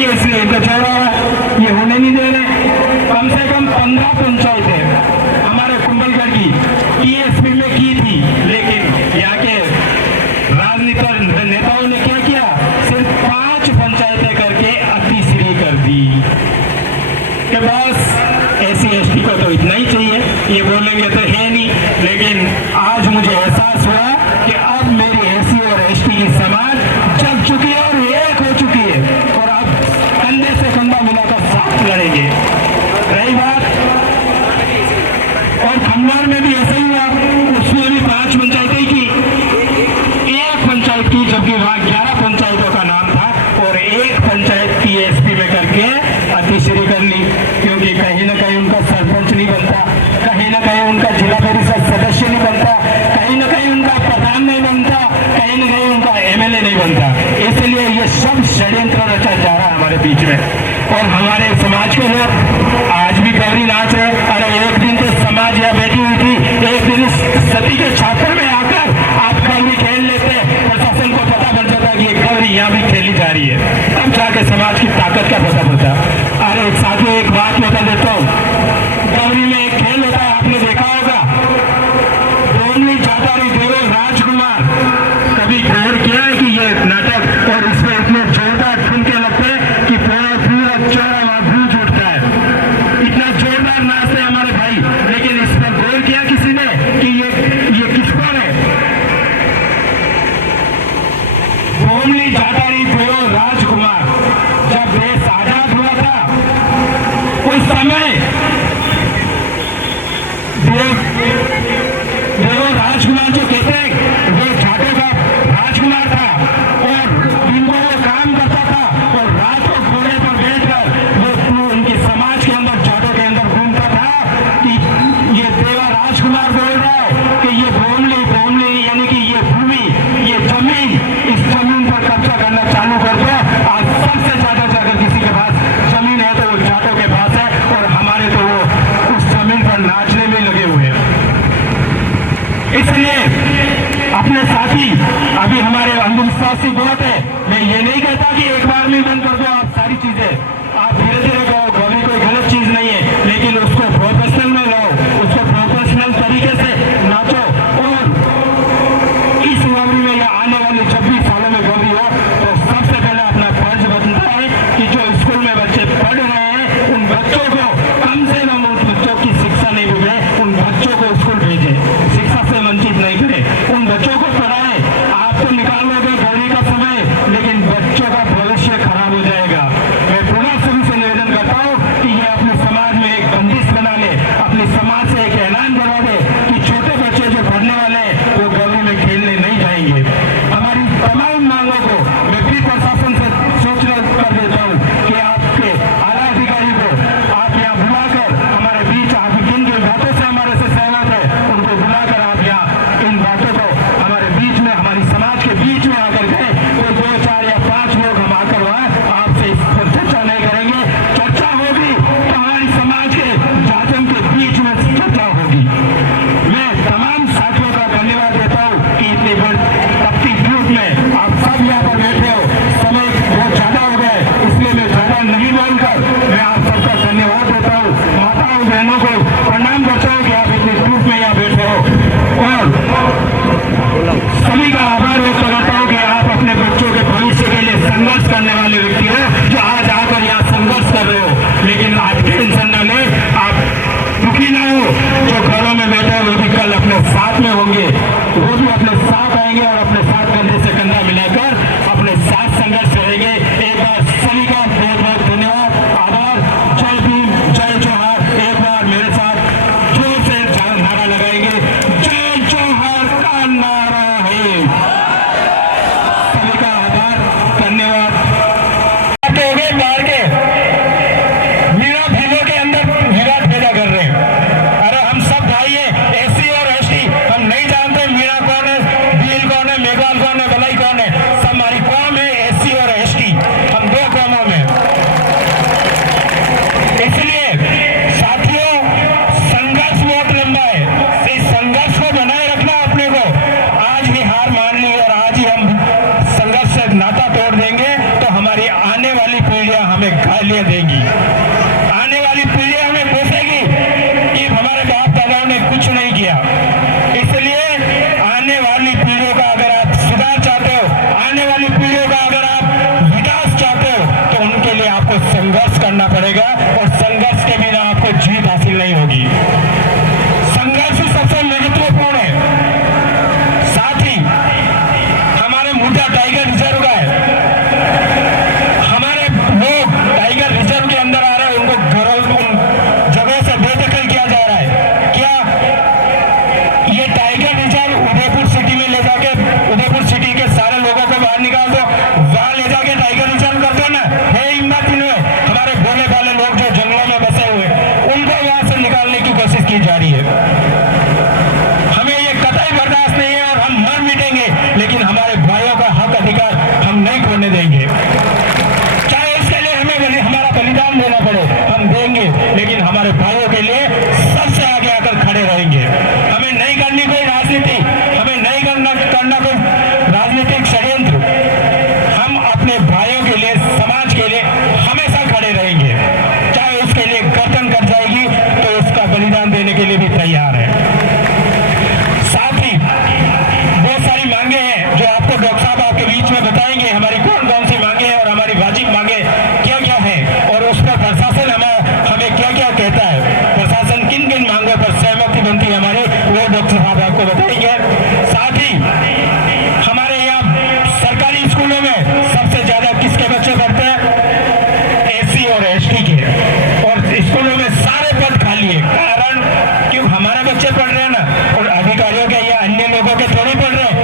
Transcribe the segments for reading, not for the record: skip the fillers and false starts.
नहीं है इसलिए इनको छोड़ा है, ये होने नहीं दे रहे। कम से कम 15 पंचायतें हमारे कुंभलगढ़ की टीएसपी में की थी, लेकिन यहाँ के राजनीतिक नेताओं ने क्या किया, सिर्फ 5 पंचायतें करके अतिश्री कर दी कि बस SC/ST को तो इतना ही चाहिए, ये बोलेंगे तो है नहीं। लेकिन आज मुझे एहसास हुआ कि अब मेरी SC और ST की समाज जग चुकी है और एक हो चुकी है, और अब कंधे से कंधा मिलाकर साथ लड़ेंगे। रही बात और खंडवार में भी ऐसा ही हुआ, उसमें भी 5 पंचायतें की, एक पंचायत की, जबकि वहां 11 पंचायतों का नाम था, और एक पंचायत TSP में करके अतिश्री कर ली, क्योंकि कहीं ना कहीं उनका सरपंच नहीं बनता, कहीं ना कहीं उनका जिला परिषद सदस्य नहीं बनता, कहीं ना कहीं उनका प्रधान नहीं बनता, कहीं ना कहीं उनका MLA नहीं बनता। इसलिए ये सब षड्यंत्र रचा जा रहा है हमारे बीच में। और हमारे समाज के लोग आज भी गौरी नाच है। अरे एक दिन तो समाज यहाँ बैठी हुई थी, एक दिन सती के छात्र में आकर आप गौरी खेल लेते, प्रशासन को पता बन जाता कि ये गौरी यहाँ भी खेली जा रही है, तब जाके समाज की ताकत का पता पड़ता। अरे साथियों, एक बात बता देता हूँ, गौरी में एक खेल होता है, आपने देखा होगा, डोमनी जाटारी देवल राजकुमार, कभी गौर किया है कि ये नाटक, और इसमें इतने जोरदार ठुमके लगते हैं कि पूरा चौड़ा वहां गूंज उठता है, इतना जोरदार नाचते हैं हमारे भाई। लेकिन इस पर गौर किया किसी ने कि ये किस पर है? डोमनी जाटारी देवल राजकुमार, जब देश आजाद हुआ था उस समय देवल राजकुमार जो कहते हैं वो जाटों का राजकुमार था, और दिन को वो काम करता था और रात को घोड़े पर बैठकर वो उनकी समाज के अंदर, जाटों के अंदर घूमता था कि ये देवा राजकुमार बोल रहा है कि ये बोमली यानी कि ये भूमि, ये जमीन, इस जमीन पर कब्जा करना चालू कर दो। आज सबसे ज्यादा जाकर किसी के पास जमीन है तो वो जाटों के पास है, और हमारे तो वो उस जमीन पर नाचने में लगे हुए हैं। इसलिए अपने साथी, अभी हमारे अंधविश्वास की बहुत है, मैं ये नहीं कहता कि एक बार में बंद कर दो आप सारी चीजें, आप धीरे धीरे करो, गौरी कोई गलत चीज नहीं है, लेकिन उसको प्रोफेशनल में लाओ, उसको प्रोफेशनल तरीके से नाचो। और इस गौरी में या आने वाले 26 सालों में गौरी हो तो सबसे पहले अपना फर्ज बनता है कि जो स्कूल में बच्चे पढ़ रहे हैं उन बच्चों को कम से कम, उन बच्चों की शिक्षा नहीं बिगड़े, उन बच्चों को स्कूल भेजे, शिक्षा से वंचित नहीं करे, उन बच्चों को पढ़ाए। आप तो निकाल लोगे गौरी का समय, लेकिन बच्चों का भविष्य खराब हो जाएगा। मैं पुनः सभी से निवेदन करता हूँ कि ये अपने समाज में एक बंदिश बना ले, अपने समाज से एक ऐलान करवा दे कि छोटे बच्चे जो पढ़ने वाले हैं वो गौरी में खेलने नहीं जाएंगे। हमारी तमाम मांगों को मैं भी प्रशासन से सूचना कर देता हूँ कि आपके आला अधिकारी को आप यहाँ बुलाकर हमारे बीच, आप जिन जिन बातों से हमारे से सहमत है उनको बुलाकर आप यहाँ इन बातों को हमारे बीच में, हमारी समाज के बीच में आकर के कोई 2, 4 या 5 लोग हम आकर वहाँ आपसे इस पर चर्चा नहीं करेंगे। चर्चा होगी तो हमारी समाज के जातियों के बीच में चर्चा होगी। मैं तमाम साथियों का धन्यवाद देता हूँ कि इतनी तपती धूप में आप सब यहाँ पर बैठे हो, समय बहुत ज्यादा हो गया है, इसलिए मैं ज्यादा नहीं बोलकर मैं आप सबका धन्यवाद देता हूँ। माताओं बहनों को प्रणाम करता हूँ कि आप इतनी धूप में यहाँ बैठे हो, और सभी का आभार व्यक्त करता हूँ कि आप अपने बच्चों के भविष्य के लिए संघर्ष करने वाले व्यक्ति हो, जो आज आकर यहाँ संघर्ष कर रहे हो। लेकिन आज टेंशन न ले, आप दुखी ना हो, जो घरों में बैठे हैं वो भी कल अपने साथ में होंगे, वो भी अपने साथ आएंगे और अपने साथ कंधे से कंधा मिलाकर अपने साथ संघर्ष करेंगे। एक बार सभी का बहुत बहुत धन्यवाद, आभार। जय भीम, जय जोहार। एक बार मेरे साथ जोर से नारा लगाएंगे, जय जोहार का नारा है। सभी का आभार, धन्यवाद। हमें गालियां देंगी, आने वाली पीढ़ी हमें पूछेगी कि हमारे बाप दादाओं ने कुछ नहीं किया। इसलिए आने वाली पीढ़ियों का अगर आप सुधार चाहते हो, आने वाली पीढ़ियों का अगर आप विकास चाहते हो, तो उनके लिए आपको संघर्ष करना पड़ेगा और संघर्ष के बिना आपको जीत हासिल नहीं होगी। संघर्ष सबसे महत्वपूर्ण है। साथ ही हमारे मुद्दा टाइगर रिजर्व का है। हमारे लोग टाइगर रिजर्व के अंदर आ रहे हैं, उनको जगहों से बेदखल किया जा रहा है। क्या ये टाइगर रिजर्व उदयपुर सिटी में ले जाके उदयपुर सिटी के सारे लोगों को बाहर निकाल दो, वहां ले जाके टाइगर रिजर्व कर दो ना? है हिम्मत इनमें? हमारे भोले भाले लोग जो जंगलों में बसे हुए उनको वहां से निकालने की कोशिश की जा रही है। हमें ये कतई बर्दाश्त नहीं है और हम मर मिटेंगे, लेकिन हमारे भाइयों का हक अधिकार हम नहीं खोने देंगे। चाहे इसके लिए हमें हमारा बलिदान देना पड़े, हम देंगे, लेकिन हमारे भाइयों के लिए सबसे आगे आकर खड़े रहेंगे। हमें नहीं करनी कोई राजनीति, हमें नहीं करना कोई राजनीतिक षड्यंत्र। हम अपने भाइयों के लिए, समाज के लिए हमेशा खड़े रहेंगे। चाहे उसके लिए गर्दन कट जाएगी तो उसका बलिदान देने के लिए भी तैयार है। साथ ही बहुत सारी मांगे हैं जो आपको डॉक्टर साहब आपके बीच में बताएंगे, हमारी कौन कौन सी मांगे हैं और हमारी वाजिब मांगे क्या क्या है, और उस पर प्रशासन हमें क्या क्या कहता है, प्रशासन किन किन मांगों पर सहमति बनती है हमारी, वो डॉक्टर साहब आपको बताएंगे। साथ ही हमारे यहाँ सरकारी स्कूलों में सबसे ज्यादा किसके बच्चे पढ़ते हैं? एससी और एसटी के, और स्कूलों में सारे पद खाली है। कारण क्यों? हमारे बच्चे पढ़ रहे हैं ना, और अधिकारियों के या अन्य लोगों के थोड़ी पढ़ रहे हैं,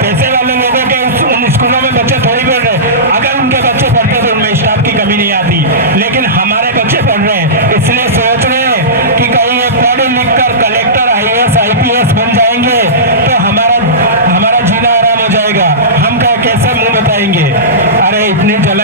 पैसे वाले लोगों के उन स्कूलों में बच्चे थोड़ी पढ़ रहे हैं। अगर उनके बच्चे पढ़ते तो उनमें स्टाफ की कमी नहीं आती, लेकिन हमारे बच्चे पढ़ रहे हैं, इसलिए सोच रहे हैं कि कहीं ये पढ़ लिख कर कलेक्टर, IAS, IPS बन जाएंगे तो हमारा जीना आराम हो जाएगा। हम कैसे मुंह बताएंगे? अरे इतनी जल्दी